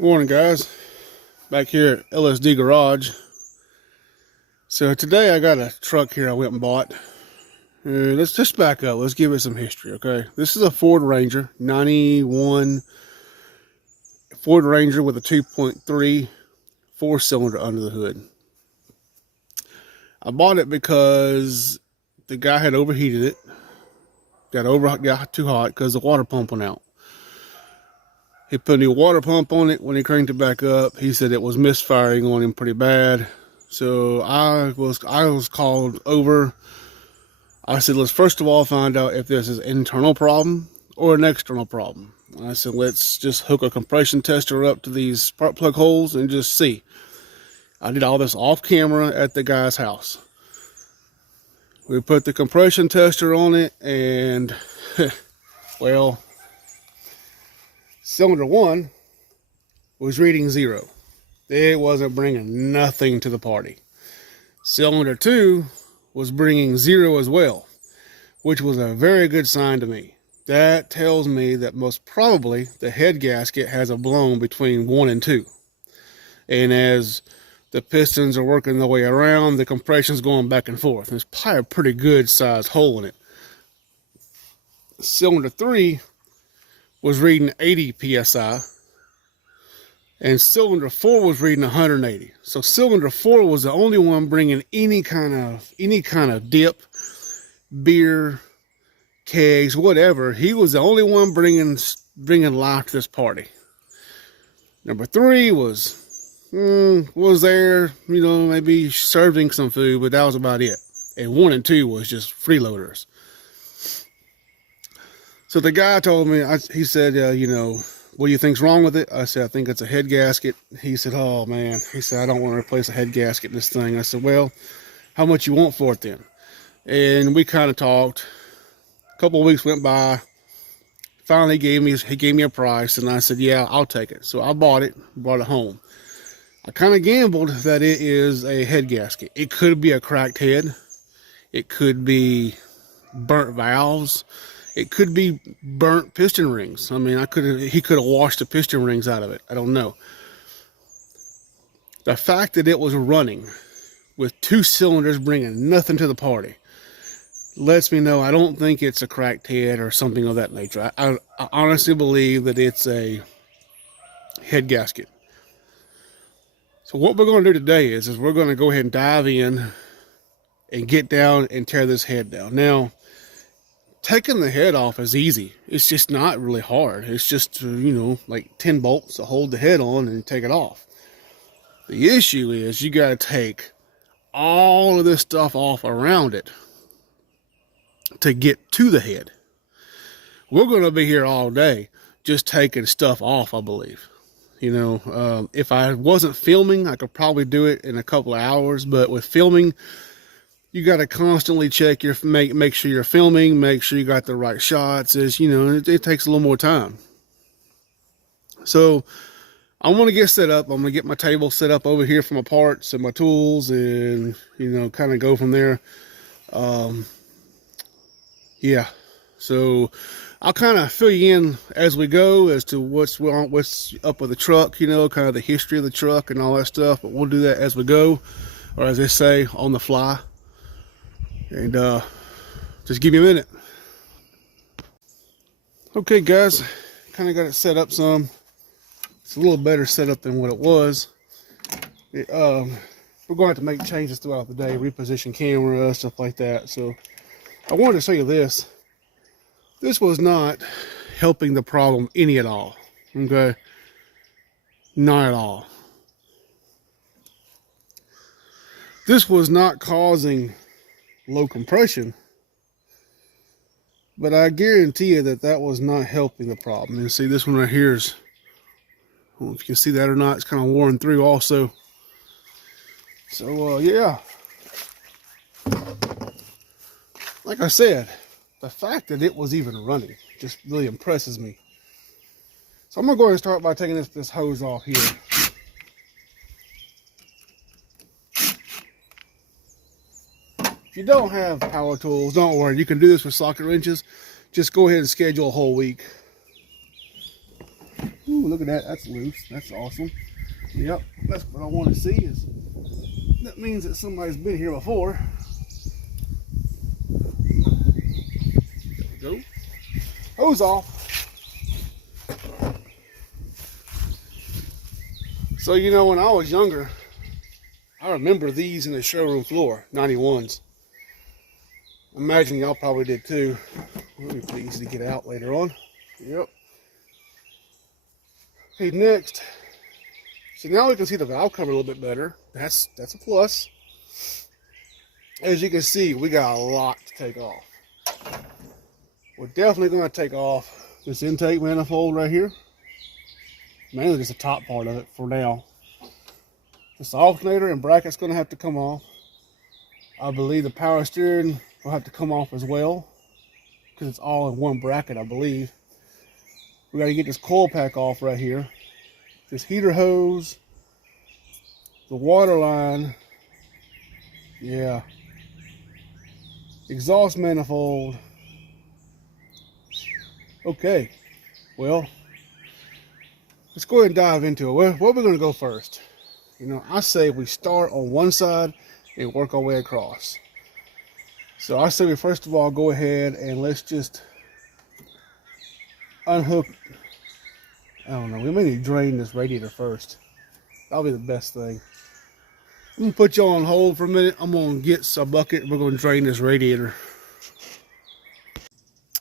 Morning, guys. Back here at LSD Garage. So today I got a truck here I went and bought. Let's just back up. Let's give it some history, okay? This is a Ford Ranger, 91 Ford Ranger with a 2.3 4-cylinder under the hood. I bought it because the guy had overheated it. Got too hot because the water pump went out. He put a new water pump on it. When he cranked it back up, he said it was misfiring on him pretty bad. So I was called over. I said, let's first of all find out if this is an internal problem or an external problem. I said, let's just hook a compression tester up to these spark plug holes and just see. I did all this off camera at the guy's house. We put the compression tester on it and, well, cylinder 1 was reading 0. It wasn't bringing nothing to the party. Cylinder 2 was bringing 0 as well, which was a very good sign to me. That tells me that most probably the head gasket has a blown between 1 and 2. And as the pistons are working their way around, the compression's going back and forth. There's probably a pretty good sized hole in it. Cylinder 3 was reading 80 psi, and cylinder 4 was reading 180. So cylinder 4 was the only one bringing any kind of dip, beer, kegs, whatever. He was the only one bringing life to this party. Number 3 was there, maybe serving some food, but that was about it. And 1 and 2 was just freeloaders. So the guy told me, he said, what do you think's wrong with it? I said, I think it's a head gasket. He said, oh man, he said, I don't want to replace a head gasket in this thing. I said, well, how much you want for it then? And we kind of talked. A couple of weeks went by. Finally, he gave me a price, and I said, yeah, I'll take it. So I brought it home. I kind of gambled that it is a head gasket. It could be a cracked head. It could be burnt valves. It could be burnt piston rings. I mean, he could have washed the piston rings out of it. I don't know. The fact that it was running with 2 cylinders bringing nothing to the party lets me know I don't think it's a cracked head or something of that nature. I honestly believe that it's a head gasket. So what we're going to do today is we're going to go ahead and dive in and get down and tear this head down. Now, taking the head off is easy. It's just not really hard. It's just, like 10 bolts to hold the head on and take it off. The issue is you got to take all of this stuff off around it to get to the head. We're going to be here all day just taking stuff off, I believe. If I wasn't filming, I could probably do it in a couple of hours, but with filming, you got to constantly check make sure you're filming, make sure you got the right shots. It takes a little more time. So I want to get set up. I'm going to get my table set up over here for my parts and my tools and, kind of go from there. Yeah. So I'll kind of fill you in as we go as to what's up with the truck, kind of the history of the truck and all that stuff. But we'll do that as we go, or as they say, on the fly. And just give me a minute. Okay, guys, kind of got it set up some. It's a little better set up than what it was. We're going to have to make changes throughout the day, reposition camera, stuff like that. So I wanted to show you this. This was not helping the problem any at all. Okay, not at all. This was not causing low compression, but I guarantee you that was not helping the problem. And see, this one right here is, I don't know if you can see that or not, it's kind of worn through also. So yeah, like I said, the fact that it was even running just really impresses me. So I'm gonna go ahead and start by taking this hose off here. If you don't have power tools, don't worry. You can do this with socket wrenches. Just go ahead and schedule a whole week. Ooh, look at that. That's loose. That's awesome. Yep, that's what I want to see. Is that means that somebody's been here before. There we go. Hose off. So, you know, when I was younger, I remember these in the showroom floor, 91s. I imagine y'all probably did too. It'll be pretty easy to get out later on. Yep. Okay, next. So now we can see the valve cover a little bit better. That's a plus. As you can see, we got a lot to take off. We're definitely going to take off this intake manifold right here. Mainly just the top part of it for now. This alternator and bracket's going to have to come off. I believe the power steering will have to come off as well, because it's all in one bracket, I believe. We got to get this coil pack off right here. This heater hose, the water line, yeah, exhaust manifold. Okay, well, let's go ahead and dive into it. Where are we going to go first? You know, I say we start on one side and work our way across. So I say we first of all go ahead and let's just unhook. I don't know, we may need to drain this radiator first. That'll be the best thing. I'm going to put y'all on hold for a minute. I'm going to get a bucket and we're going to drain this radiator.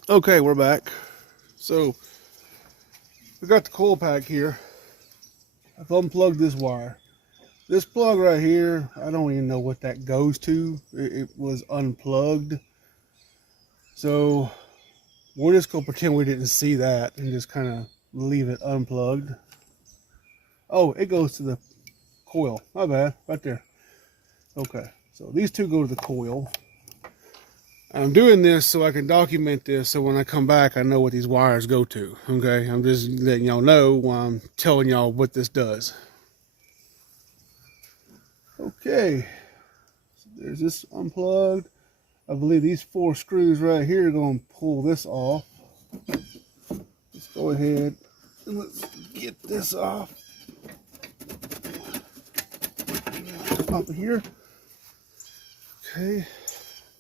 Okay, we're back. So we got the coil pack here. I've unplugged this wire. This plug right here, I don't even know what that goes to. It was unplugged. So we're just going to pretend we didn't see that and just kind of leave it unplugged. Oh, it goes to the coil. My bad, right there. Okay, so these two go to the coil. I'm doing this so I can document this, so when I come back I know what these wires go to. Okay, I'm just letting y'all know while I'm telling y'all what this does. Okay, so there's this unplugged. I believe these 4 screws right here are going to pull this off. Let's go ahead and let's get this off. Up here. Okay,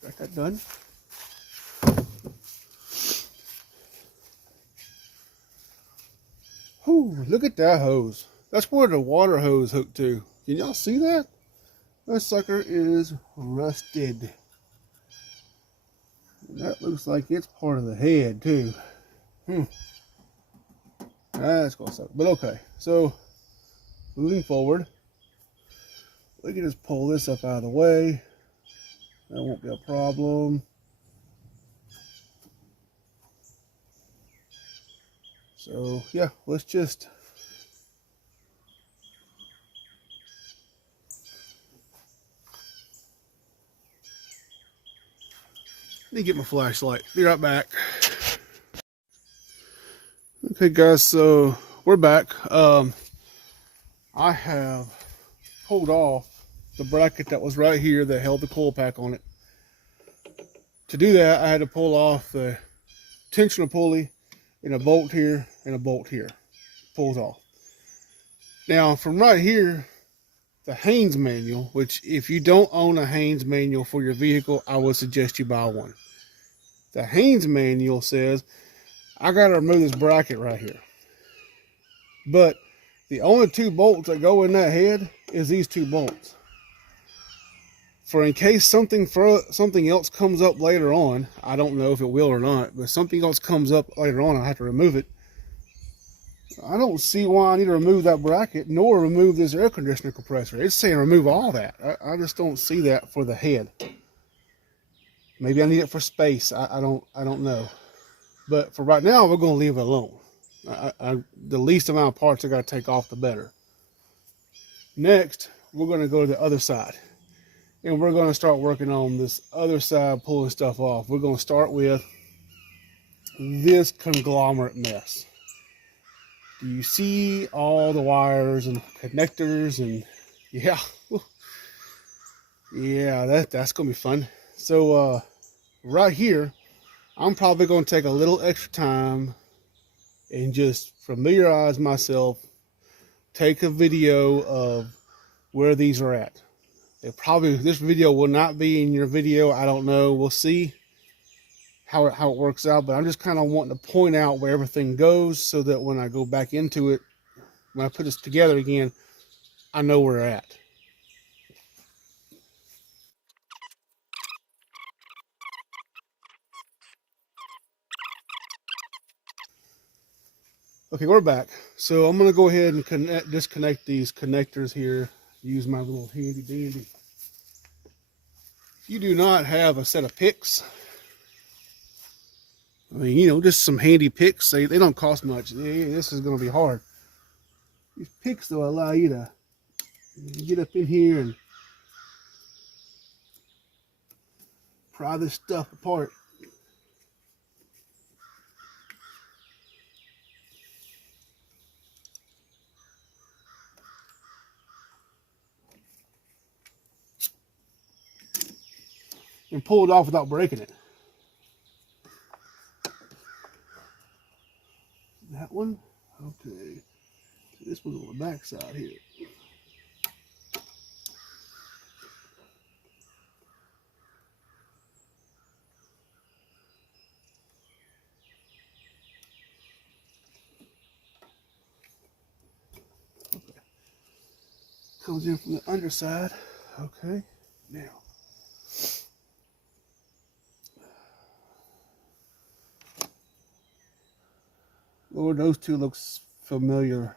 got that done. Whew, look at that hose. That's where the water hose hooked to. Can y'all see that? That sucker is rusted. And that looks like it's part of the head too. That's gonna suck. But okay, so moving forward, we can just pull this up out of the way. That won't be a problem. So yeah, let's just let me get my flashlight. Be right back. Okay guys, so we're back. I have pulled off the bracket that was right here that held the coil pack on it. To do that, I had to pull off the tensioner pulley and a bolt here and a bolt here. Pulls off. Now from right here, the Haynes manual, which if you don't own a Haynes manual for your vehicle, I would suggest you buy one. The Haynes manual says I got to remove this bracket right here. But the only 2 bolts that go in that head is these 2 bolts. For in case something else comes up later on, I don't know if it will or not, but something else comes up later on, I have to remove it. I don't see why I need to remove that bracket nor remove this air conditioner compressor. It's saying remove all that. I just don't see that for the head. Maybe I need it for space. I don't know. But for right now, we're going to leave it alone. The least amount of parts I got to take off, the better. Next, we're going to go to the other side. And we're going to start working on this other side, pulling stuff off. We're going to start with this conglomerate mess. Do you see all the wires and connectors? And yeah, yeah, that's going to be fun. So right here, I'm probably going to take a little extra time and just familiarize myself, take a video of where these are at. This video will not be in your video. I don't know. We'll see how it works out, but I'm just kind of wanting to point out where everything goes so that when I go back into it, when I put this together again, I know where we're at. Okay, we're back. So I'm going to go ahead and disconnect these connectors here. Use my little handy dandy. If you do not have a set of picks, I mean, you know, just some handy picks. They don't cost much. This is going to be hard. These picks, though, allow you to get up in here and pry this stuff apart. And pull it off without breaking it. That one? Okay. This one's on the back side here. Okay. Comes in from the underside. Okay. Now. Lord, those two looks familiar.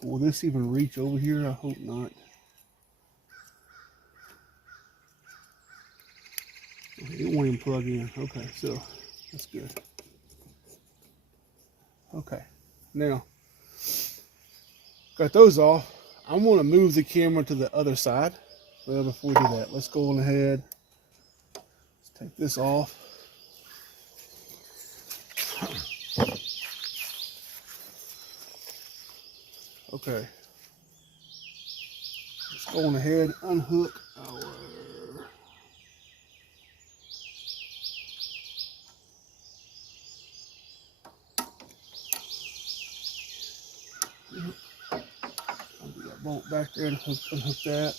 Will this even reach over here? I hope not. Okay, it won't even plug in. Okay, so that's good. Okay, now got those off. I'm going to move the camera to the other side. Well, before we do that, let's go on ahead. Let's take this off. Okay. Let's go on ahead, unhook our undo that bolt back there and unhook that.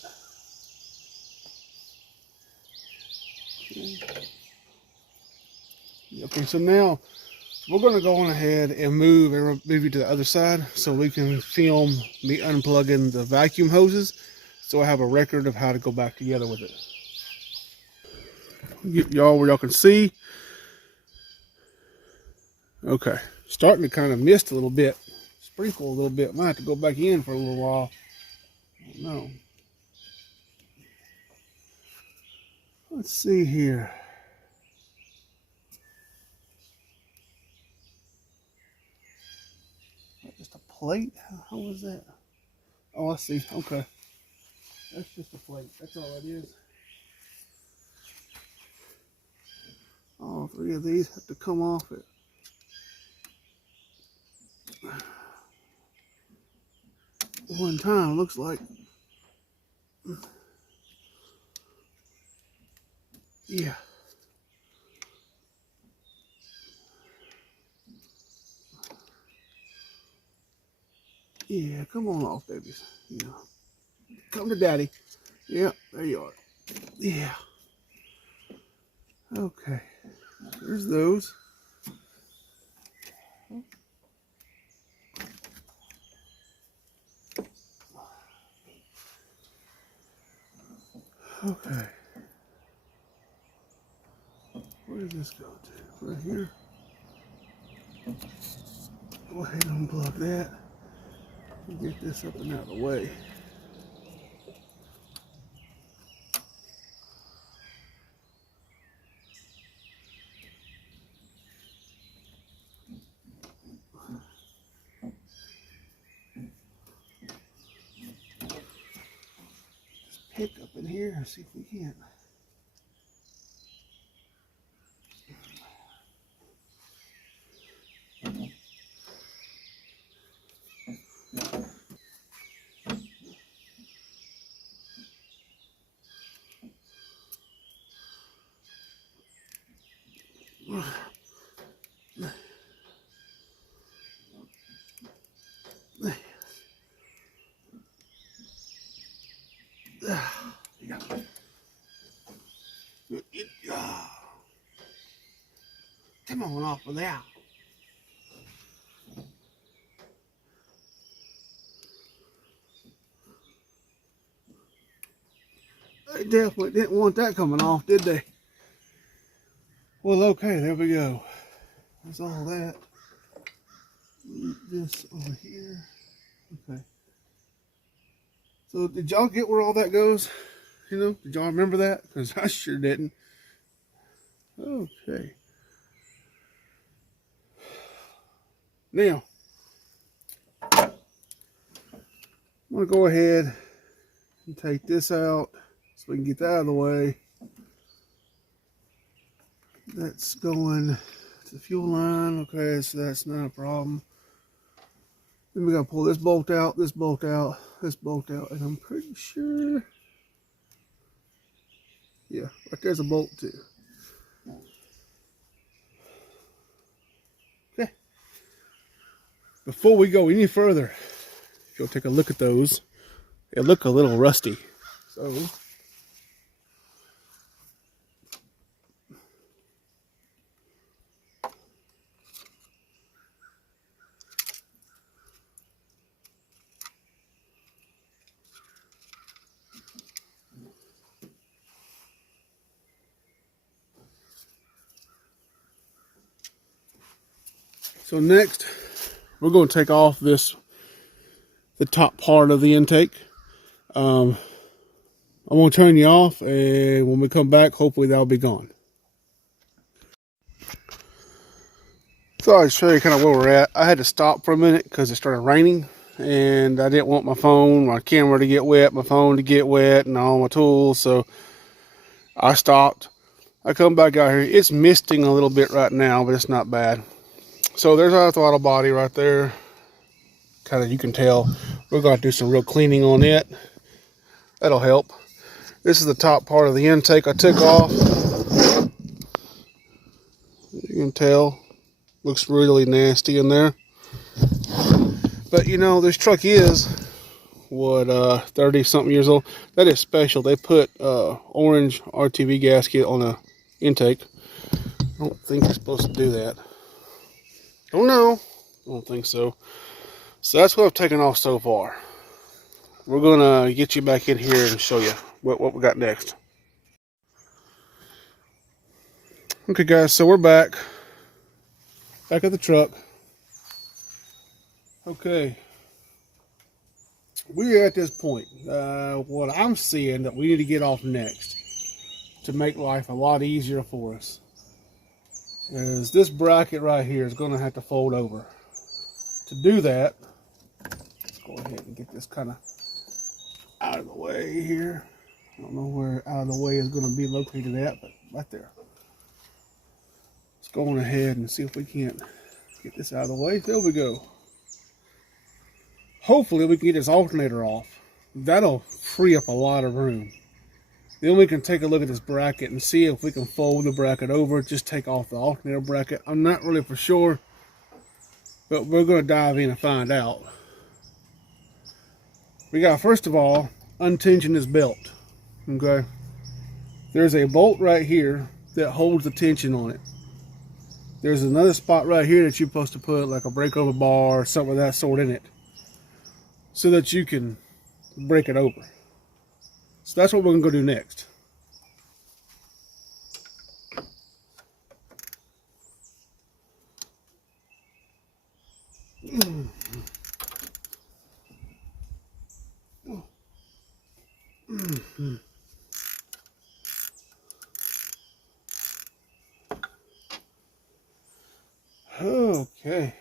Okay, so now we're going to go on ahead and move you to the other side so we can film me unplugging the vacuum hoses so I have a record of how to go back together with it. Get y'all where y'all can see. Okay, starting to kind of mist a little bit, sprinkle a little bit. Might have to go back in for a little while. I don't know. Let's see here. Just a plate? How was that? Oh, I see. Okay. That's just a plate. That's all it is. All three of these have to come off it. One time, looks like. Yeah. Yeah, come on off, babies. Yeah. Come to daddy. Yeah, there you are. Yeah. Okay. There's those. Okay. Where does this go to? Right here. Go ahead and unplug that. And get this up and out of the way. Just pick up in here and see if we can. Come on off of that. They definitely didn't want that coming off, did they? Well, okay, there we go. That's all that. This over here. Okay. So did y'all get where all that goes? You know, did y'all remember that? Because I sure didn't. Okay. Now, I'm going to go ahead and take this out so we can get that out of the way. That's going to the fuel line. Okay, so that's not a problem. Then we got to pull this bolt out, this bolt out, this bolt out, and I'm pretty sure, yeah, right there's a bolt too. Okay. Before we go any further, if you'll take a look at those, they look a little rusty. So next, we're going to take off the top part of the intake. I'm going to turn you off, and when we come back, hopefully that'll be gone. So I'll show you kind of where we're at. I had to stop for a minute because it started raining, and I didn't want my camera to get wet, my phone to get wet, and all my tools, so I stopped. I come back out here. It's misting a little bit right now, but it's not bad. So there's our throttle body right there. Kind of, you can tell we're going to do some real cleaning on it. That'll help. This is the top part of the intake I took off. You can tell, looks really nasty in there. But you know, this truck is, what, 30 something years old. That is special. They put orange RTV gasket on the intake. I don't think you're supposed to do that. Don't know. I don't think so. So that's what I've taken off so far. We're going to get you back in here and show you what we got next. Okay guys, so we're back at the truck. Okay. We're at this point. What I'm seeing that we need to get off next to make life a lot easier for us is this bracket right here is going to have to fold over. To do that, let's go ahead and get this kind of out of the way here. I don't know where out of the way is going to be located at, but right there. Let's go on ahead and see if we can't get this out of the way. There we go. Hopefully we can get this alternator off. That'll free up a lot of room. Then we can take a look at this bracket and see if we can fold the bracket over, just take off the alternator bracket. I'm not really for sure, but we're going to dive in and find out. We got, first of all, untension this belt. Okay, there's a bolt right here that holds the tension on it. There's another spot right here that you're supposed to put like a breakover bar or something of that sort in it, so that you can break it over. So that's what we're going to go do next. Okay.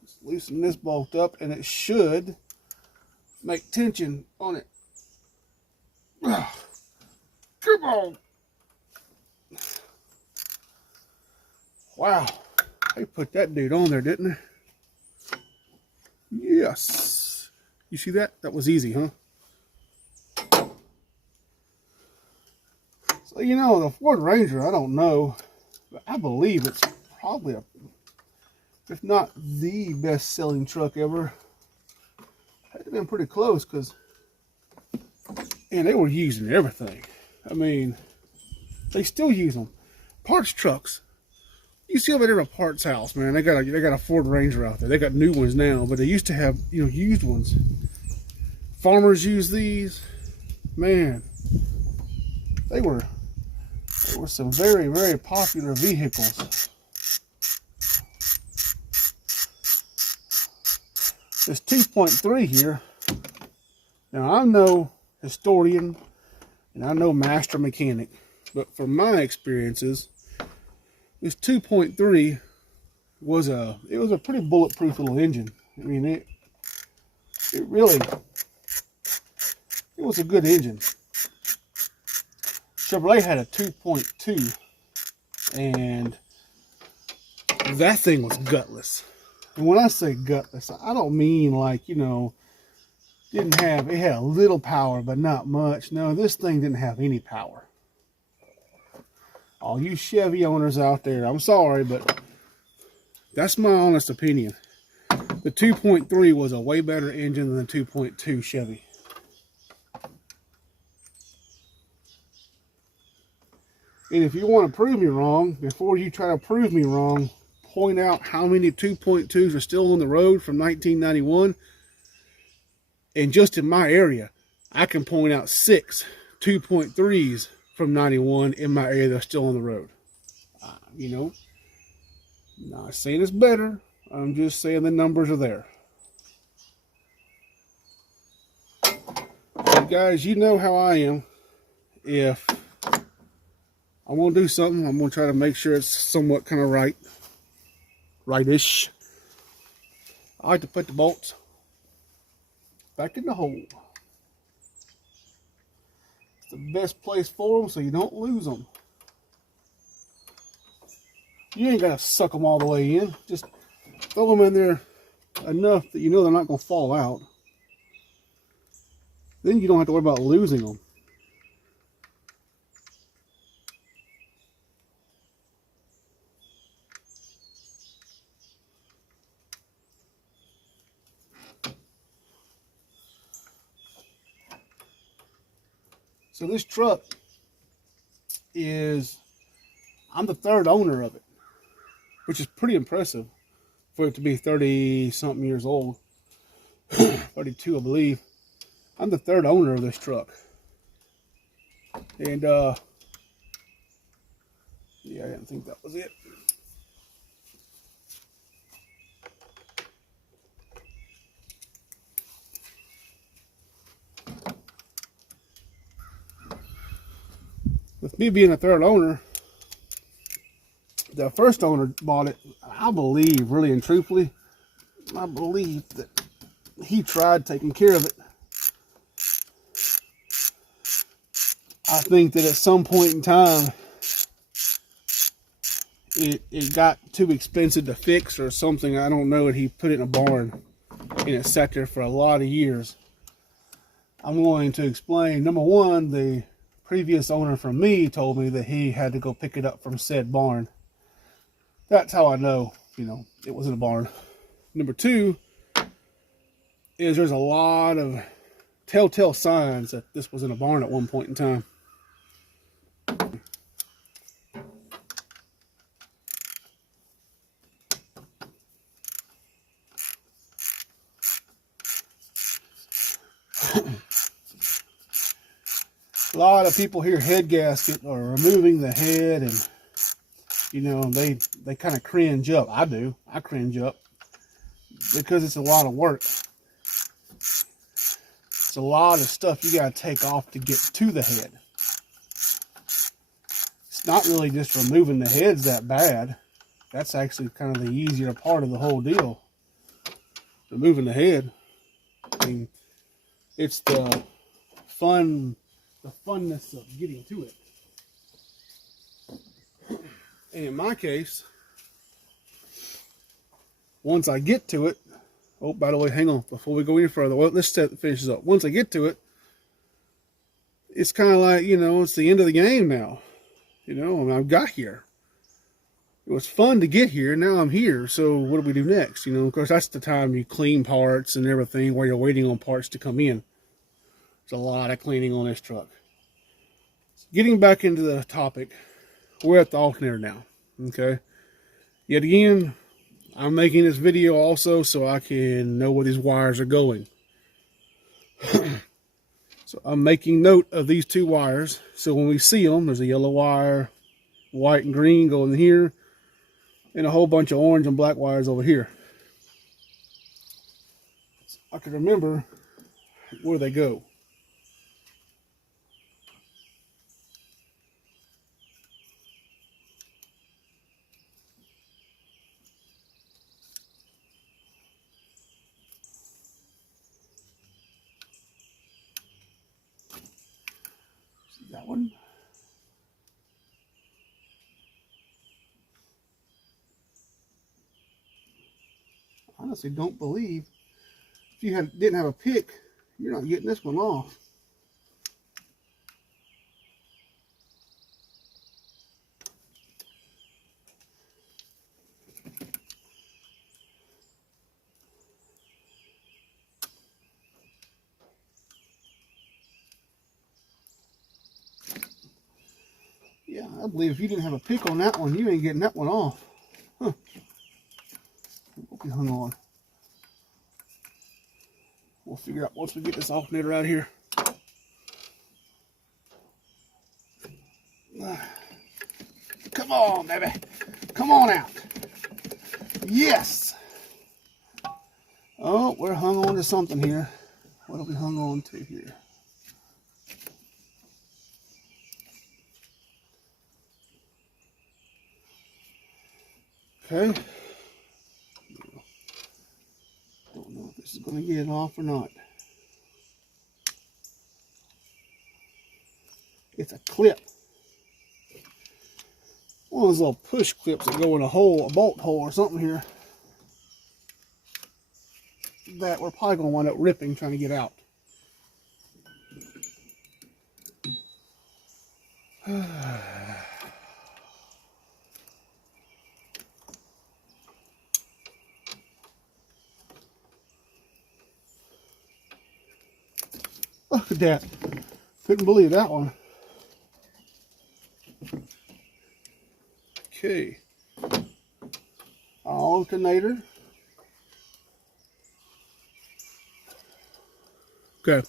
Just loosen this bolt up and it should make tension on it. Come on. Wow. They put that dude on there, didn't they? Yes. You see that? That was easy, huh? So, you know, the Ford Ranger, I don't know, but I believe it's probably if not the best-selling truck ever. Had been pretty close, because, and they were using everything. I mean, they still use them. parts trucks. You see them at every parts house, man. They got a Ford Ranger out there. They got new ones now, but they used to have, you know, used ones. Farmers use these. Man, they were some very, very popular vehicles. This 2.3 here. Now, I'm no historian and I'm no master mechanic, but from my experiences, this 2.3 was a pretty bulletproof little engine. I mean, it was a good engine. Chevrolet had a 2.2, and that thing was gutless. And when I say gutless, I don't mean like, you know, it had a little power, but not much. No, this thing didn't have any power. All you Chevy owners out there, I'm sorry, but that's my honest opinion. The 2.3 was a way better engine than the 2.2 Chevy. And if you want to prove me wrong, before you try to prove me wrong, point out how many 2.2s are still on the road from 1991. And just in my area, I can point out 6 2.3s from 91 in my area that are still on the road. You know, not saying it's better. I'm just saying the numbers are there. But guys, you know how I am. If I want to do something, I'm going to try to make sure it's somewhat kind of rightish. I like to put the bolts back in the hole. It's the best place for them so you don't lose them. You ain't got to suck them all the way in. Just throw them in there enough that you know they're not going to fall out. Then you don't have to worry about losing them. So this truck I'm the 3rd owner of it, which is pretty impressive for it to be 30-something years old. 32, I believe. I'm the 3rd owner of this truck. And, yeah, I didn't think that was it. With me being a 3rd owner, the first owner bought it, I believe, really and truthfully, I believe that he tried taking care of it. I think that at some point in time, it got too expensive to fix or something. I don't know. And he put it in a barn and it sat there for a lot of years. I'm going to explain. Number one, the previous owner from me told me that he had to go pick it up from said barn. That's how I know, you know, it was in a barn. Number two is there's a lot of telltale signs that this was in a barn at one point in time. A lot of people hear head gasket or removing the head, and you know, they kind of cringe up. I do. I cringe up because it's a lot of work. It's a lot of stuff you got to take off to get to the head. It's not really just removing the heads that bad. That's actually kind of the easier part of the whole deal. Removing the head. I mean, it's the funness of getting to it. And in my case, once I get to it, oh, by the way, hang on, before we go any further, well, let's finish this up. Once I get to it, it's kind of like, you know, it's the end of the game now. You know, I mean, I've got here. It was fun to get here, now I'm here, so what do we do next? You know, of course, that's the time you clean parts and everything while you're waiting on parts to come in. There's a lot of cleaning on this truck. Getting back into the topic, we're at the alternator now. Okay. Yet again, I'm making this video also so I can know where these wires are going. So I'm making note of these two wires. So when we see them, there's a yellow wire, white and green going here, and a whole bunch of orange and black wires over here. So I can remember where they go. See that one? I honestly don't believe if you didn't have a pick, you're not getting this one off. Yeah, I believe if you didn't have a pick on that one, you ain't getting that one off. Huh. We'll be hung on. We'll figure out once we get this alternator out of here. Come on, baby. Come on out. Yes. Oh, we're hung on to something here. What are we hung on to here? Okay. Don't know if this is going to get it off or not. It's a clip. One of those little push clips that go in a hole, a bolt hole or something here. That we're probably going to wind up ripping trying to get out. Look at that. Couldn't believe that one. Okay. Alternator. Okay.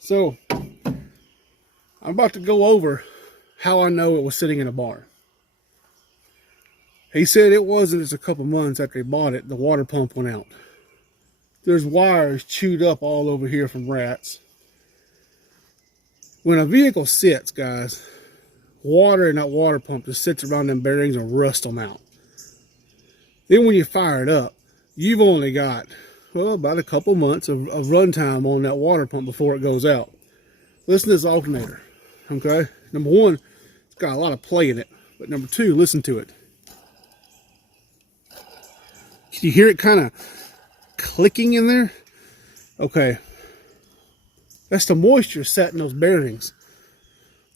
So, I'm about to go over how I know it was sitting in a barn. He said it wasn't just a couple months after he bought it, the water pump went out. There's wires chewed up all over here from rats. When a vehicle sits, guys, water in that water pump just sits around them bearings and rust them out. Then when you fire it up, you've only got, well, about a couple months of runtime on that water pump before it goes out. Listen to this alternator, okay? Number one, it's got a lot of play in it. But number two, listen to it. Can you hear it kind of clicking in there? Okay. That's the moisture sat in those bearings.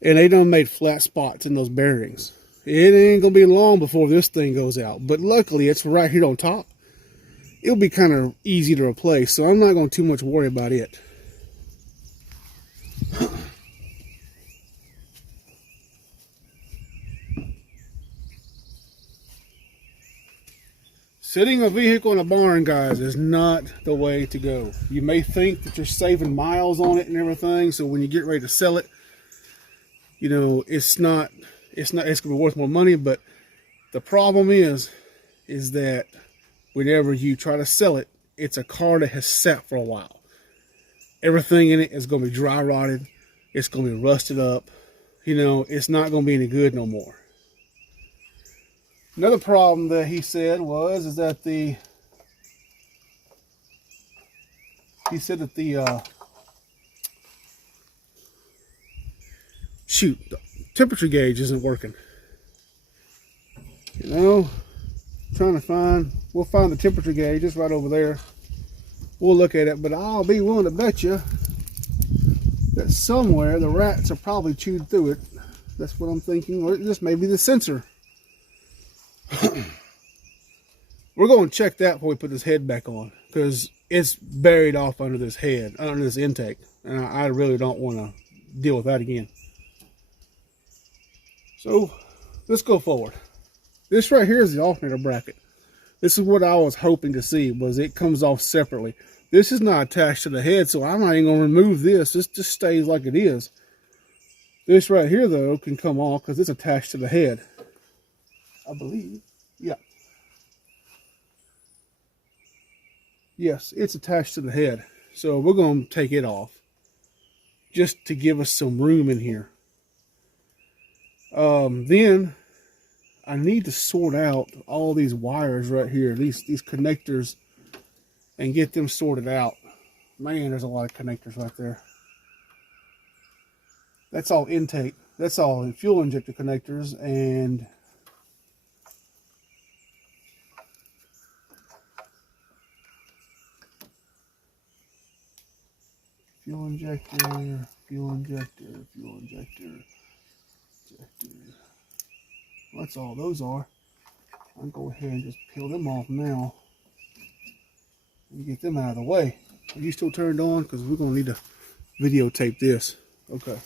And they done made flat spots in those bearings. It ain't going to be long before this thing goes out. But luckily, it's right here on top. It'll be kind of easy to replace. So I'm not going to too much worry about it. Sitting a vehicle in a barn, guys, is not the way to go. You may think that you're saving miles on it and everything, so when you get ready to sell it, you know, it's going to be worth more money, but the problem is that whenever you try to sell it, it's a car that has sat for a while. Everything in it is going to be dry rotted. It's going to be rusted up. You know, it's not going to be any good no more. Another problem that he said is that the temperature gauge isn't working. You know, we'll find the temperature gauge. It's right over there. We'll look at it, but I'll be willing to bet you that somewhere the rats are probably chewed through it. That's what I'm thinking, or just maybe the sensor. We're going to check that before we put this head back on, because it's buried off under this head, under this intake, and I really don't want to deal with that again. So let's go forward. This right here is the alternator bracket. This is what I was hoping to see, was it comes off separately. This is not attached to the head, so I'm not even going to remove this. This just stays like it is. This right here, though, can come off because it's attached to the head, I believe. Yeah. Yes, it's attached to the head. So we're going to take it off just to give us some room in here. Then I need to sort out all these wires right here, these connectors, and get them sorted out. Man, there's a lot of connectors right there. That's all intake. That's all fuel injector connectors and fuel injector, fuel injector, fuel injector, injector. That's all those are. I'll go ahead and just peel them off now and get them out of the way. Are you still turned on? Because we're going to need to videotape this. Okay.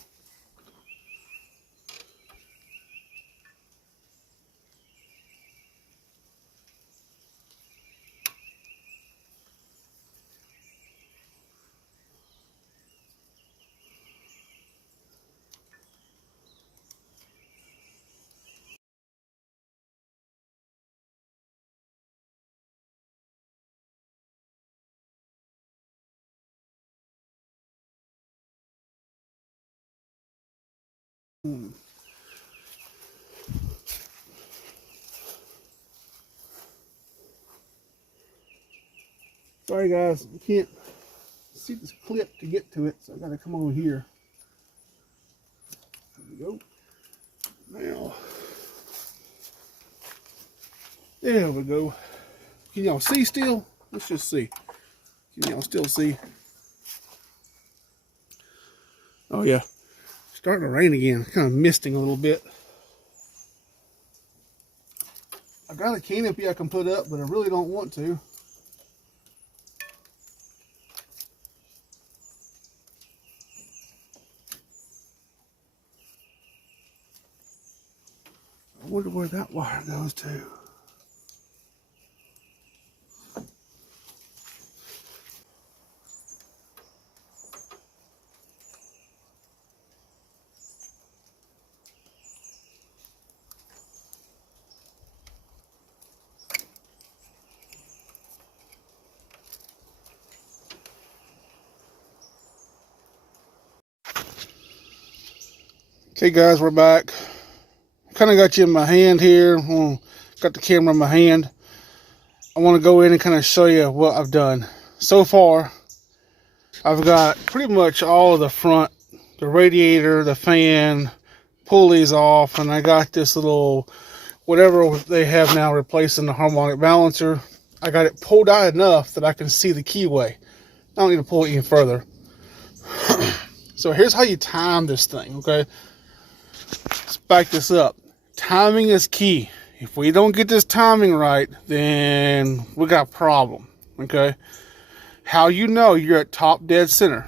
Sorry guys, you can't see this clip to get to it, so I gotta come over here. There we go. Now, there we go. Can y'all see still? Let's just see. Can y'all still see? Oh yeah, starting to rain again. Kind of misting a little bit. I got a canopy I can put up, but I really don't want to. I wonder where that wire goes to. Okay guys, we're back. Kind of got you in my hand here. Got the camera in my hand. I want to go in and kind of show you what I've done. So far, I've got pretty much all of the front, the radiator, the fan, pulleys off, and I got this little, whatever they have now replacing the harmonic balancer. I got it pulled out enough that I can see the keyway. I don't need to pull it any further. So here's how you time this thing, okay? Let's back this up. Timing is key. If we don't get this timing right, then we got a problem, okay? How you know you're at top dead center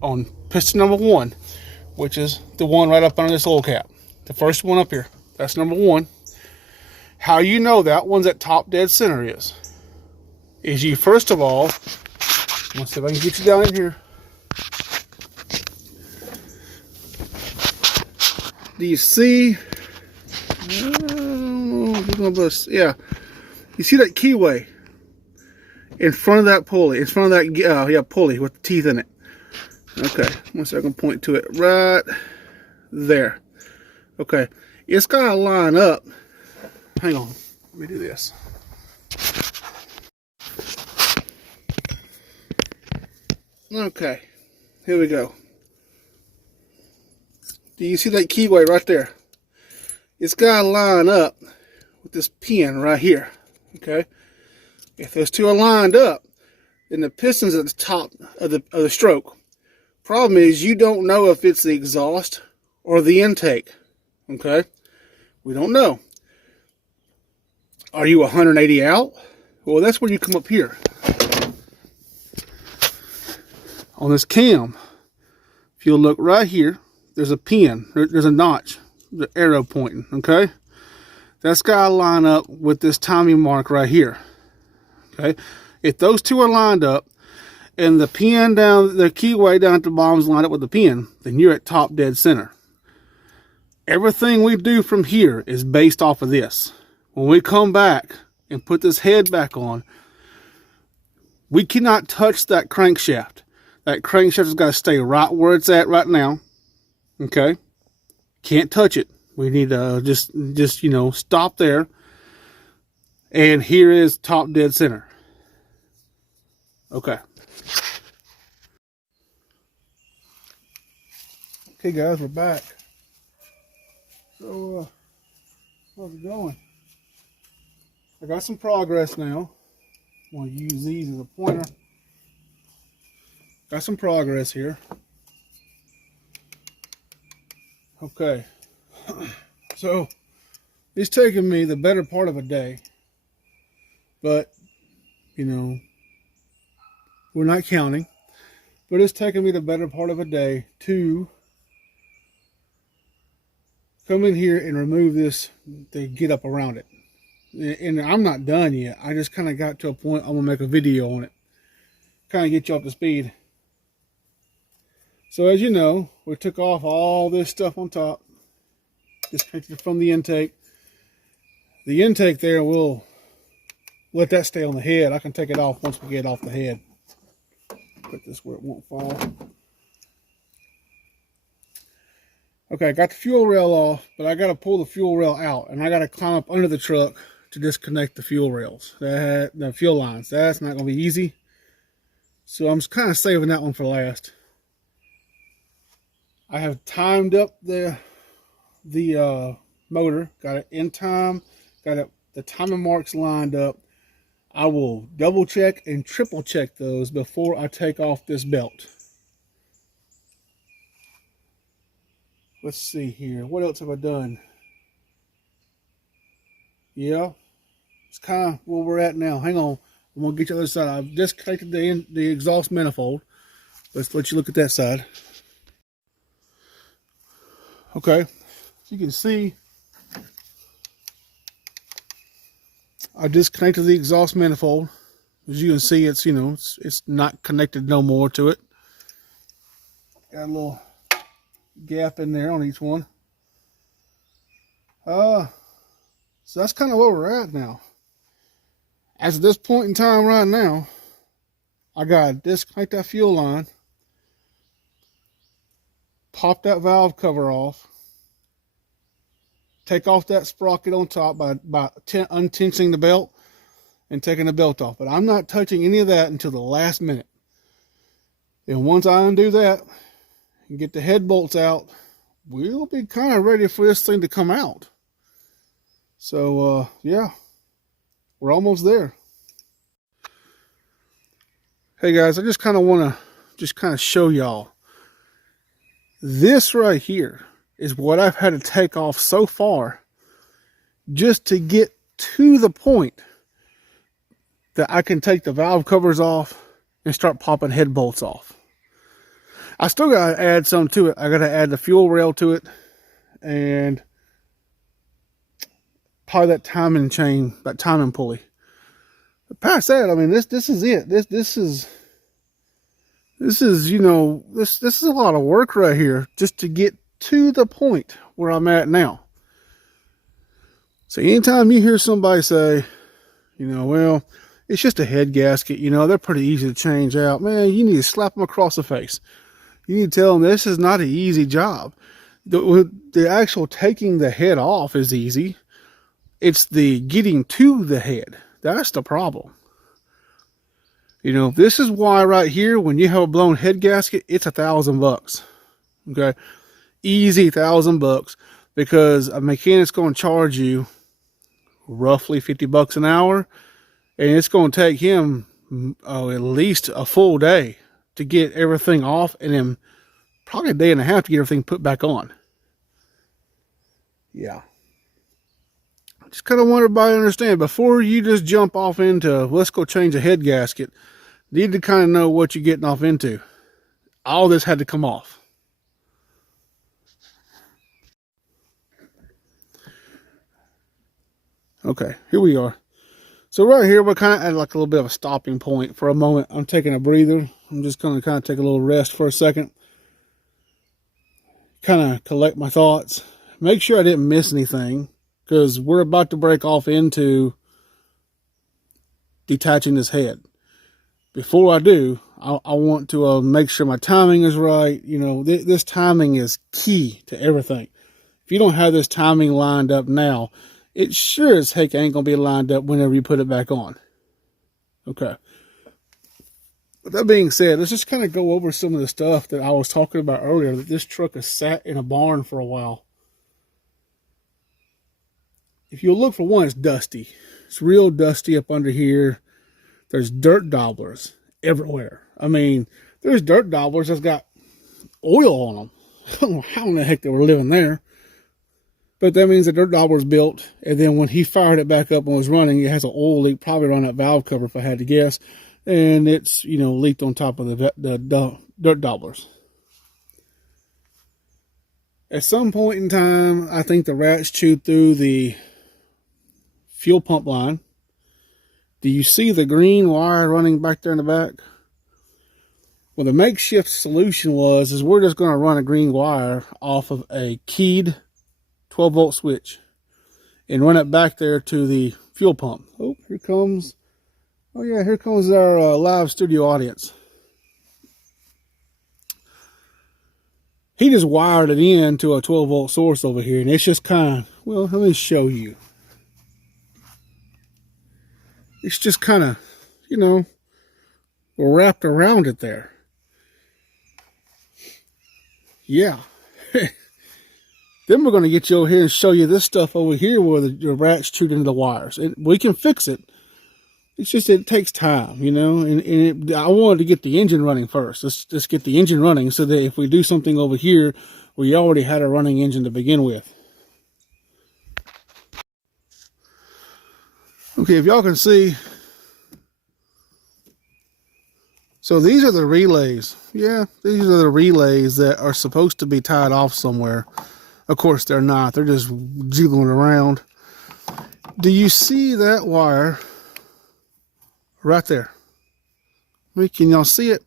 on piston number 1, which is the one right up under this oil cap. The first one up here. That's number 1. How you know that one's at top dead center is you first of all, let's see if I can get you down in here. Do you see? Yeah. You see that keyway in front of that pulley, in front of that pulley with the teeth in it. Okay, one second, point to it right there. Okay, it's got to line up. Hang on, let me do this. Okay, here we go. Do you see that keyway right there? It's got to line up with this pin right here. Okay, if those two are lined up, then the piston's at the top of the stroke. Problem is, you don't know if it's the exhaust or the intake. Okay, we don't know. Are you 180 out? Well, that's where you come up here on this cam. If you'll look right here, there's a pin, there's a notch the arrow pointing, okay? That's got to line up with this timing mark right here, okay? If those two are lined up and the pin down, the keyway down at the bottom is lined up with the pin, then you're at top dead center. Everything we do from here is based off of this. When we come back and put this head back on, we cannot touch that crankshaft. That crankshaft has got to stay right where it's at right now, okay? Can't touch it. We need to just you know, stop there. And here is top dead center. Okay. Okay, guys, we're back. So, how's it going? I got some progress now. I'm going to use these as a pointer. Got some progress here. Okay. So, it's taken me the better part of a day. But, you know, we're not counting. But it's taken me the better part of a day to come in here and remove this to get up around it. And I'm not done yet. I just kind of got to a point I'm going to make a video on it. Kind of get you up to speed. So as you know, we took off all this stuff on top. Disconnected from the intake. The intake there, we'll let that stay on the head. I can take it off once we get it off the head. Put this where it won't fall. Okay, I got the fuel rail off, but I got to pull the fuel rail out, and I got to climb up under the truck to disconnect the fuel rails, the fuel lines. That's not going to be easy. So I'm kind of saving that one for last. I have timed up the motor, got it in time, got it, the timing marks lined up. I will double check and triple check those before I take off this belt. Let's see here. What else have I done? Yeah, it's kind of where we're at now. Hang on. I'm going to get you the other side. I've disconnected the exhaust manifold. Let's let you look at that side. Okay. As you can see, I disconnected the exhaust manifold. As you can see, it's, you know, it's not connected no more to it. Got a little gap in there on each one. So that's kind of where we're at now. As of this point in time right now, I got to disconnect that fuel line, pop that valve cover off, take off that sprocket on top by untensing the belt and taking the belt off. But I'm not touching any of that until the last minute. And once I undo that and get the head bolts out, we'll be kind of ready for this thing to come out. So, yeah, we're almost there. Hey guys, I just kind of want to show y'all. This right here is what I've had to take off so far just to get to the point that I can take the valve covers off and start popping head bolts off. I still got to add some to it. I got to add the fuel rail to it and probably that timing chain, that timing pulley. But past that, I mean, this is it. This is you know, this is a lot of work right here just to get to the point where I'm at now. So anytime you hear somebody say, you know, well, it's just a head gasket, you know, they're pretty easy to change out, man, you need to slap them across the face. You need to tell them this is not an easy job. The actual taking the head off is easy. It's the getting to the head. That's the problem. You know, this is why right here, when you have a blown head gasket, it's $1,000. Okay. Easy $1,000, because a mechanic's going to charge you roughly $50 an hour. And it's going to take him at least a full day to get everything off, and then probably a day and a half to get everything put back on. Yeah. Just kind of want everybody to understand, before you just jump off into, let's go change a head gasket, you need to kind of know what you're getting off into. All this had to come off. Okay, here we are. So right here, we're kind of at like a little bit of a stopping point for a moment. I'm taking a breather. I'm just going to kind of take a little rest for a second. Kind of collect my thoughts. Make sure I didn't miss anything, because we're about to break off into detaching this head. Before I do, I want to make sure my timing is right. You know, this timing is key to everything. If you don't have this timing lined up now, it sure as heck ain't going to be lined up whenever you put it back on. Okay. With that being said, let's just kind of go over some of the stuff that I was talking about earlier, that this truck has sat in a barn for a while. If you look for one, it's dusty. It's real dusty up under here. There's dirt dabblers everywhere. I mean, there's dirt dabblers that's got oil on them. I don't know how in the heck they were living there. But that means the dirt dabbler's built, and then when he fired it back up and was running, it has an oil leak, probably around that valve cover if I had to guess. And it's, you know, leaked on top of the dirt dabblers. At some point in time, I think the rats chewed through the fuel pump line. Do you see the green wire running back there in the back? Well, the makeshift solution is we're just going to run a green wire off of a keyed 12-volt switch and run it back there to the fuel pump. Oh, here comes, oh yeah, here comes our live studio audience. He just wired it in to a 12-volt source over here, and it's just kind of, well, let me show you. It's just kind of, you know, wrapped around it there. Yeah. Then we're going to get you over here and show you this stuff over here where the rats chewed into the wires. And we can fix it. It's just it takes time, you know. And I wanted to get the engine running first. Let's get the engine running so that if we do something over here, we already had a running engine to begin with. Okay, if y'all can see. So these are the relays. Yeah, these are the relays that are supposed to be tied off somewhere. Of course, they're not. They're just jiggling around. Do you see that wire right there? Can y'all see it?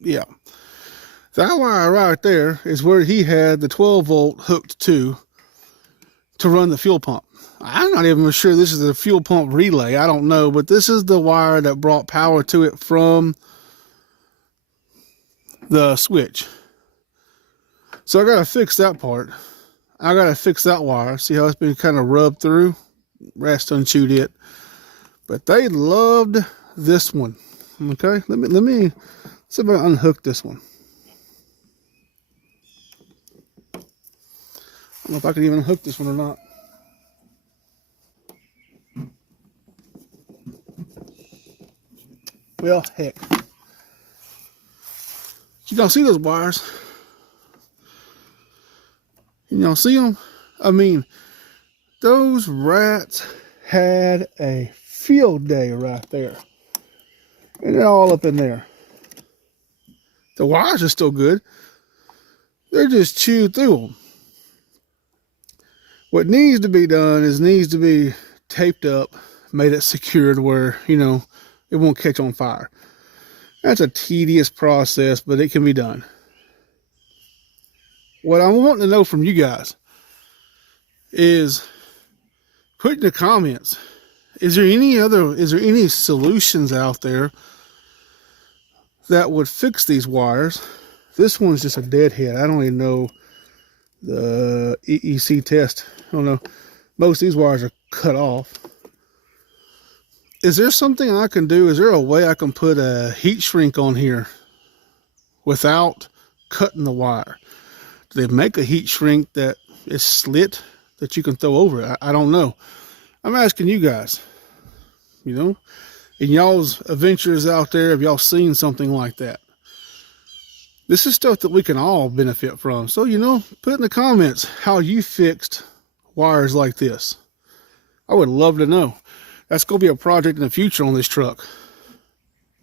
Yeah. That wire right there is where he had the 12-volt hooked to run the fuel pump. I'm not even sure this is a fuel pump relay. I don't know. But this is the wire that brought power to it from the switch. So I got to fix that part. I got to fix that wire. See how it's been kind of rubbed through? Rats unchewed it. But they loved this one. Okay, let me see if I unhook this one. I don't know if I can even hook this one or not. Well, heck. You don't see those wires? Can y'all see them? I mean, those rats had a field day right there. And they're all up in there. The wires are still good. They're just chewed through them. What needs to be done is needs to be taped up, made it secured where, you know, it won't catch on fire. That's a tedious process, but it can be done. What I want to know from you guys is put in the comments, is there any solutions out there that would fix these wires? This one's just a deadhead. I don't even know the EEC test. I don't know. Most of these wires are cut off. Is there something I can do? Is there a way I can put a heat shrink on here without cutting the wire? Do they make a heat shrink that is slit that you can throw over it? I don't know. I'm asking you guys, you know, in y'all's adventures out there, have y'all seen something like that? This is stuff that we can all benefit from. So, you know, put in the comments how you fixed wires like this. I would love to know. That's going to be a project in the future on this truck.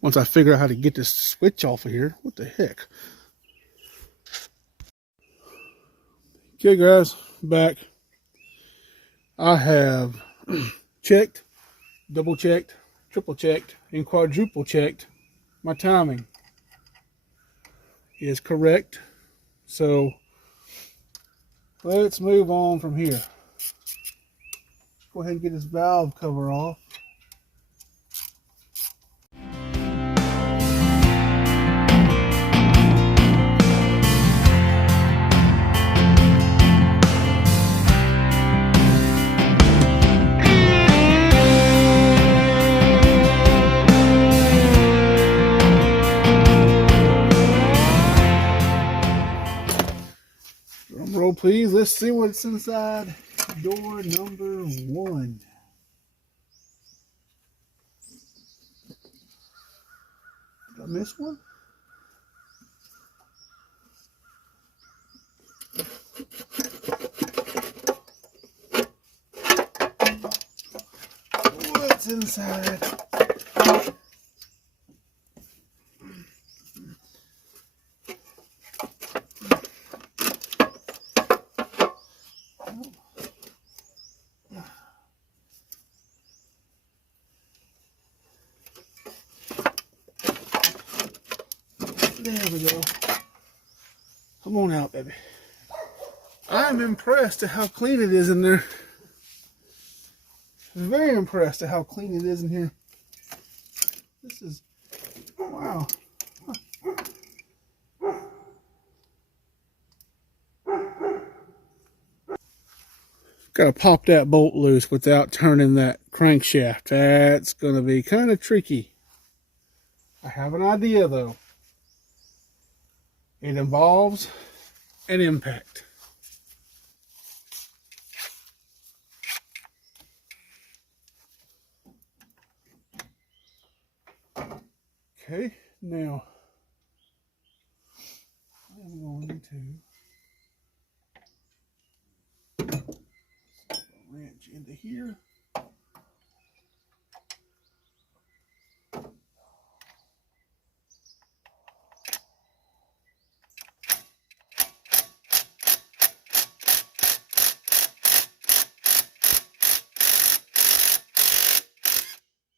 Once I figure out how to get this switch off of here. What the heck? Okay, guys, back. I have checked, double checked, triple checked, and quadruple checked my timing is correct. So let's move on from here. Go ahead and get this valve cover off. Drum roll, please. Let's see what's inside door number 1. Did I miss one? What's inside? There we go. Come on out, baby. I'm impressed at how clean it is in there. Very impressed at how clean it is in here. This is, wow. Got to pop that bolt loose without turning that crankshaft. That's going to be kind of tricky. I have an idea though. It involves an impact. Okay, now I'm going to wrench into here.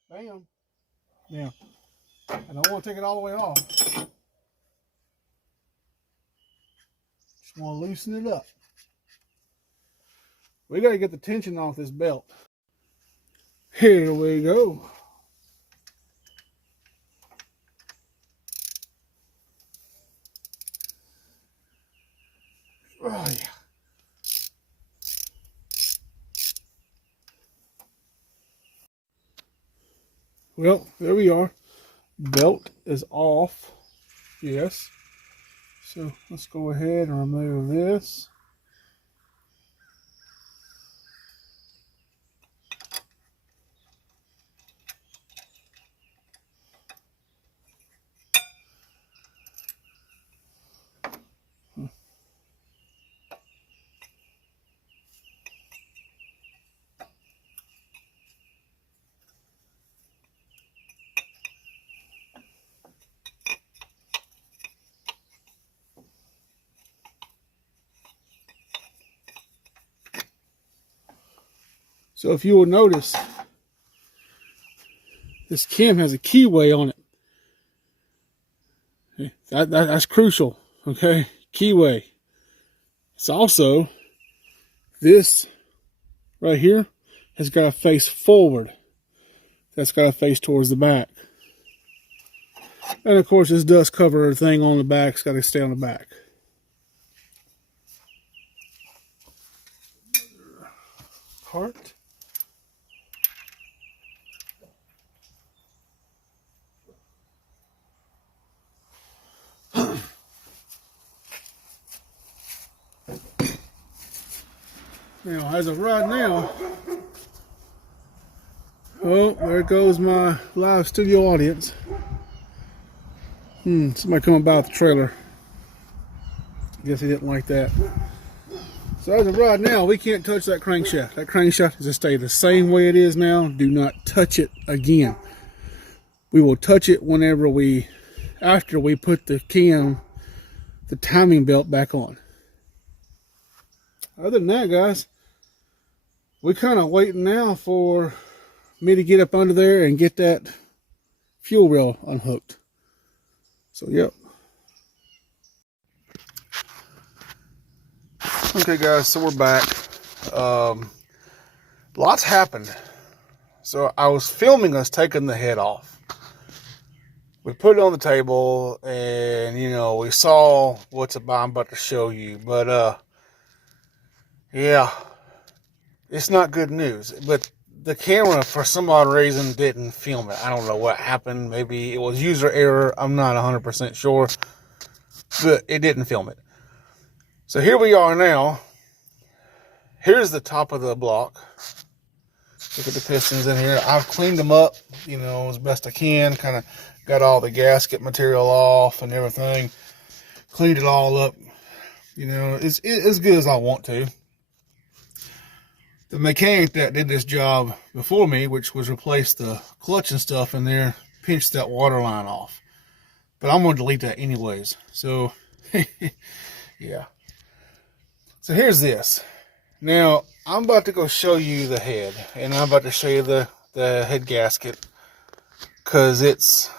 Bam. Now, I don't want to take it all the way off. Just want to loosen it up. We got to get the tension off this belt. Here we go. Oh, yeah. Well, there we are. Belt is off. Yes. So let's go ahead and remove this. So if you will notice, this cam has a keyway on it. Okay, that's crucial, okay? Keyway. It's also, this right here has got to face forward. That's got to face towards the back. And of course this dust cover thing on the back's got to stay on the back. Part. Now, as of right now, oh, there goes my live studio audience. Somebody coming by with the trailer. Guess he didn't like that. So as of right now, we can't touch that crankshaft. That crankshaft is to stay the same way it is now. Do not touch it again. We will touch it whenever after we put the timing belt back on. Other than that, guys, we're kind of waiting now for me to get up under there and get that fuel rail unhooked. So, yep. Okay, guys, so we're back. Lots happened. So I was filming us taking the head off. We put it on the table, and you know, we saw what's I'm about to show you. But yeah, it's not good news. But the camera, for some odd reason, didn't film it. I don't know what happened. Maybe it was user error. I'm not 100% sure, but it didn't film it. So here we are now. Here's the top of the block. Look at the pistons in here. I've cleaned them up, you know, as best I can. Kind of got all the gasket material off and everything. Cleaned it all up, you know, as good as I want to. The mechanic that did this job before me, which was replace the clutch and stuff in there, pinched that water line off. But I'm going to delete that anyways. So, yeah. So here's this. Now, I'm about to go show you the head, and I'm about to show you the head gasket, because it's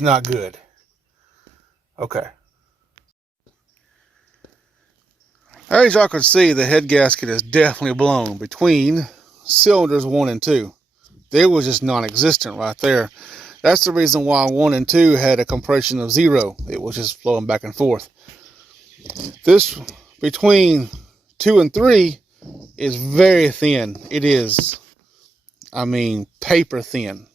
not good. Okay. As y'all can see, the head gasket is definitely blown between cylinders 1 and 2. They was just non-existent right there. That's the reason why 1 and 2 had a compression of 0. It was just flowing back and forth. This between 2 and 3 is very thin. It is, I mean, paper thin.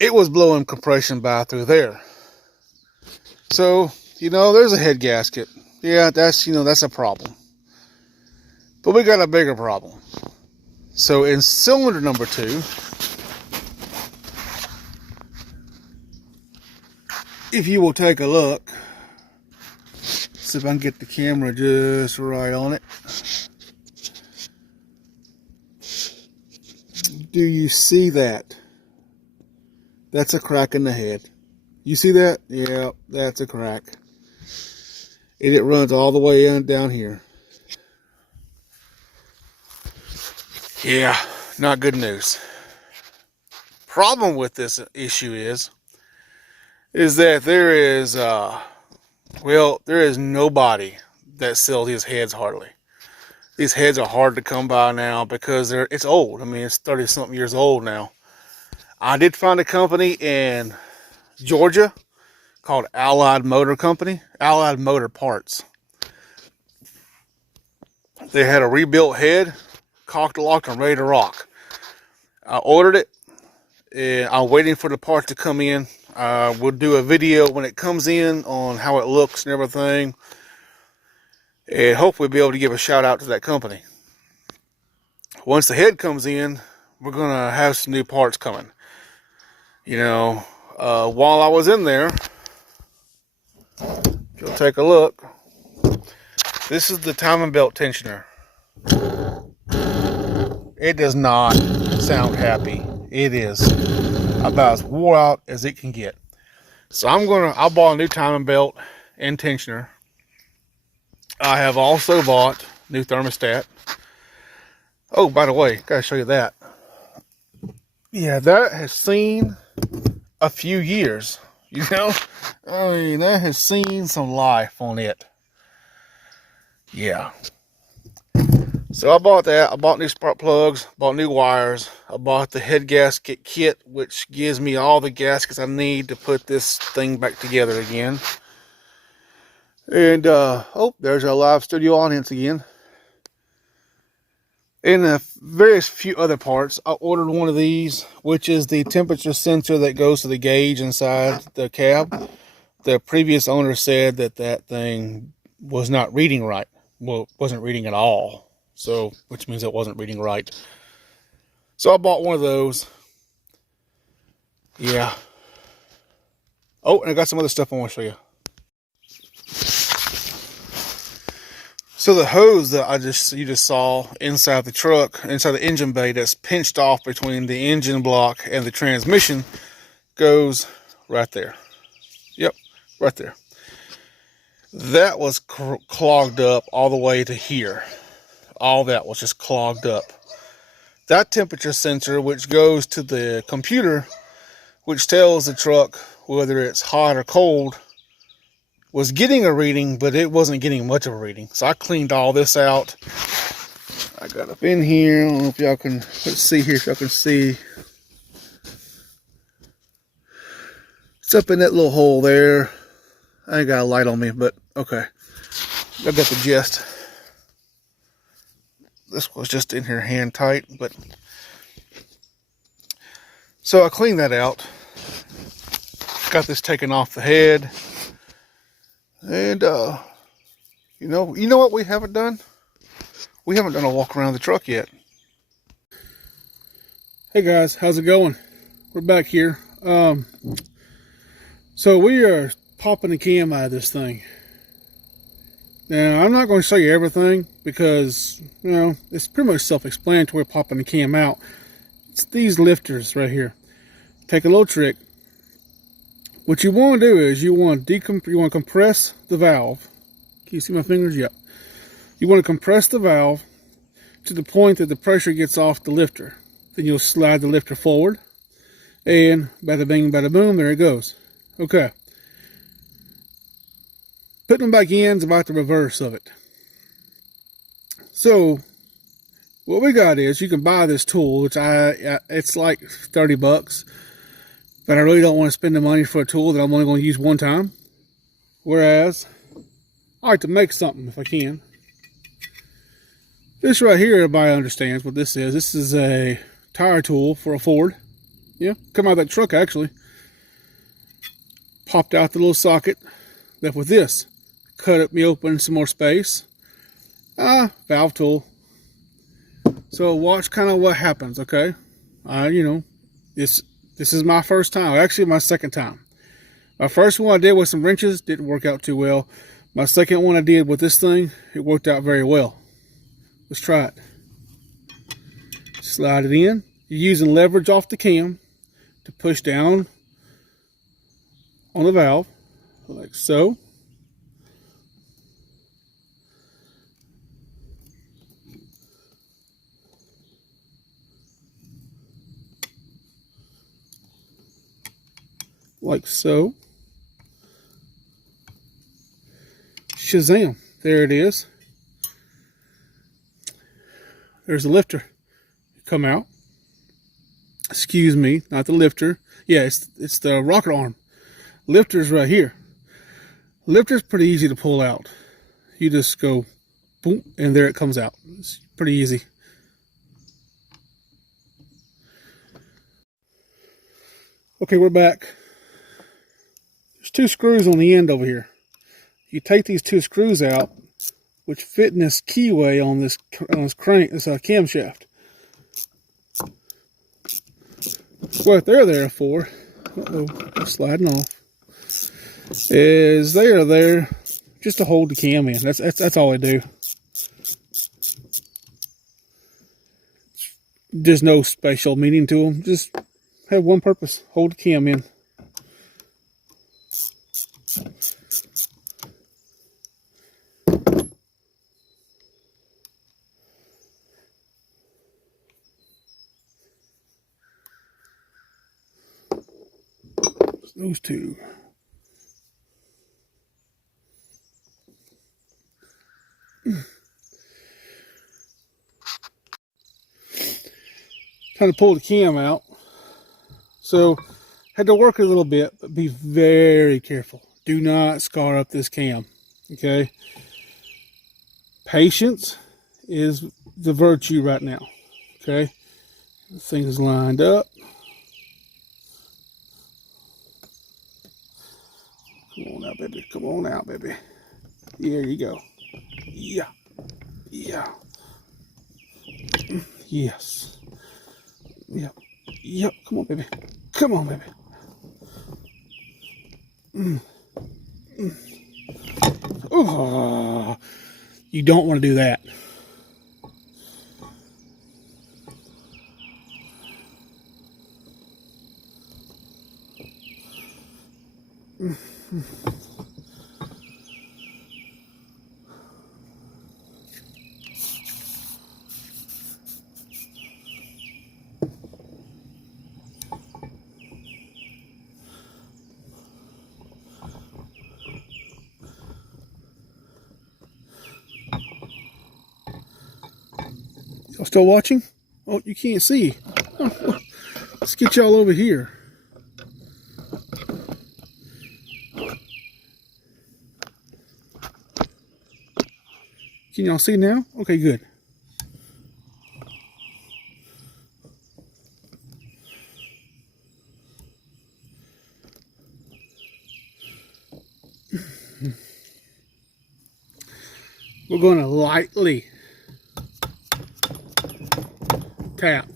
It was blowing compression by through there. So, you know, there's a head gasket. Yeah, that's, you know, that's a problem. But we got a bigger problem. So in cylinder number 2, if you will take a look, see if I can get the camera just right on it. Do you see that? That's a crack in the head. You see that? Yeah, that's a crack. And it runs all the way in down here. Yeah, not good news. Problem with this issue is that there is there is nobody that sells these heads hardly. These heads are hard to come by now because it's old. I mean, it's 30-something years old now. I did find a company in Georgia called Allied Motor Parts. They had a rebuilt head, cocked, locked, and ready to rock. I ordered it, and I'm waiting for the part to come in. We'll do a video when it comes in on how it looks and everything, and hopefully be able to give a shout out to that company. Once the head comes in, we're gonna have some new parts coming. You know, while I was in there, if you'll take a look, this is the timing belt tensioner. It does not sound happy. It is about as wore out as it can get. So I bought a new timing belt and tensioner. I have also bought new thermostat. Oh, by the way, gotta show you that. Yeah, that has seen a few years, you know? I mean, that has seen some life on it. Yeah. So I bought that. I bought new spark plugs, bought new wires. I bought the head gasket kit, which gives me all the gaskets I need to put this thing back together again. And, oh, there's our live studio audience again. And various few other parts. I ordered one of these, which is the temperature sensor that goes to the gauge inside the cab. The previous owner said that thing was not reading right. Well, it wasn't reading at all. So, which means it wasn't reading right. So I bought one of those. Yeah. Oh, and I got some other stuff I want to show you. So the hose that you just saw inside the truck, inside the engine bay, that's pinched off between the engine block and the transmission, goes right there. Yep, right there. That was clogged up all the way to here. all that was just clogged up. That temperature sensor, which goes to the computer, which tells the truck whether it's hot or cold, was getting a reading, but it wasn't getting much of a reading. So I cleaned all this out. I got up in here. I don't know if y'all can, let's see here if y'all can see. It's up in that little hole there. I ain't got a light on me, but okay. I got the gist. This was just in here hand tight, but so I cleaned that out. Got this taken off the head. And you know what we haven't done? We haven't done a walk around the truck yet. Hey guys, how's it going? We're back here. So we are popping the cam out of this thing. Now, I'm not going to show you everything because, you know, it's pretty much self-explanatory popping the cam out. It's these lifters right here. Take a little trick. What you want to do is you want to compress the valve. Can you see my fingers? Yep. You want to compress the valve to the point that the pressure gets off the lifter. Then you'll slide the lifter forward. And bada bing, bada boom, there it goes. Okay. Putting them back in is about the reverse of it. So, what we got is, you can buy this tool, which it's like 30 bucks. But I really don't want to spend the money for a tool that I'm only going to use one time. Whereas, I like to make something if I can. This right here, everybody understands what this is. This is a tire tool for a Ford. Yeah, come out of that truck actually. Popped out the little socket. Left with this. Cut me open some more space. Valve tool. So watch kind of what happens, okay? You know, this is my first time. Actually, my second time. My first one I did with some wrenches didn't work out too well. My second one I did with this thing, it worked out very well. Let's try it. Slide it in. You're using leverage off the cam to push down on the valve, like so. Like so. Shazam. There it is. There's the lifter. Come out. Excuse me, not the lifter. Yeah, it's the rocker arm. Lifter's right here. Lifter's pretty easy to pull out. You just go boom, and there it comes out. It's pretty easy. Okay, we're back. There's two screws on the end over here. You take these two screws out, which fit in this keyway on this crank, this camshaft. What they're there for, I'm sliding off, is they are there just to hold the cam in. That's all they do. There's no special meaning to them. Just have one purpose: hold the cam in. Those two. Trying to pull the cam out. So, had to work a little bit, but be very careful. Do not scar up this cam. Okay? Patience is the virtue right now. Okay? This thing is lined up. Come on out, baby. Come on out, baby. There you go. Yeah. Yeah. Yes. Yep. Yep. Come on, baby. Come on, baby. Oh, you don't want to do that. Still watching? Oh, you can't see. Oh, let's get y'all over here. Can y'all see now? Okay, good. We're going to lightly tap.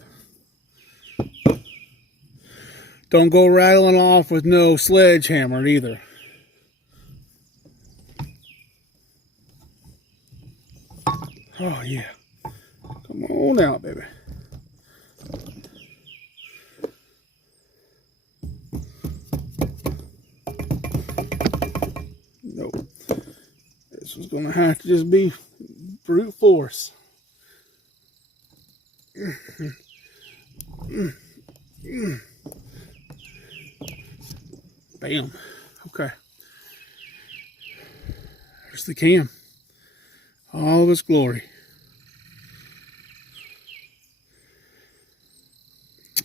Don't go rattling off with no sledgehammer either. Oh yeah. Come on out, baby. Nope. This was gonna have to just be brute force. Bam. Okay. There's the cam. All of its glory.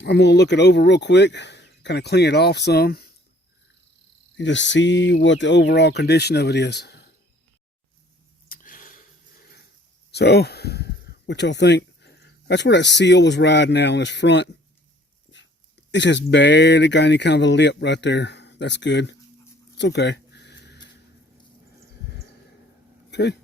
I'm going to look it over real quick, kind of clean it off some, and just see what the overall condition of it is. So, what y'all think? That's where that seal was riding out on this front. It's just barely got any kind of a lip right there. That's good. It's okay. Okay.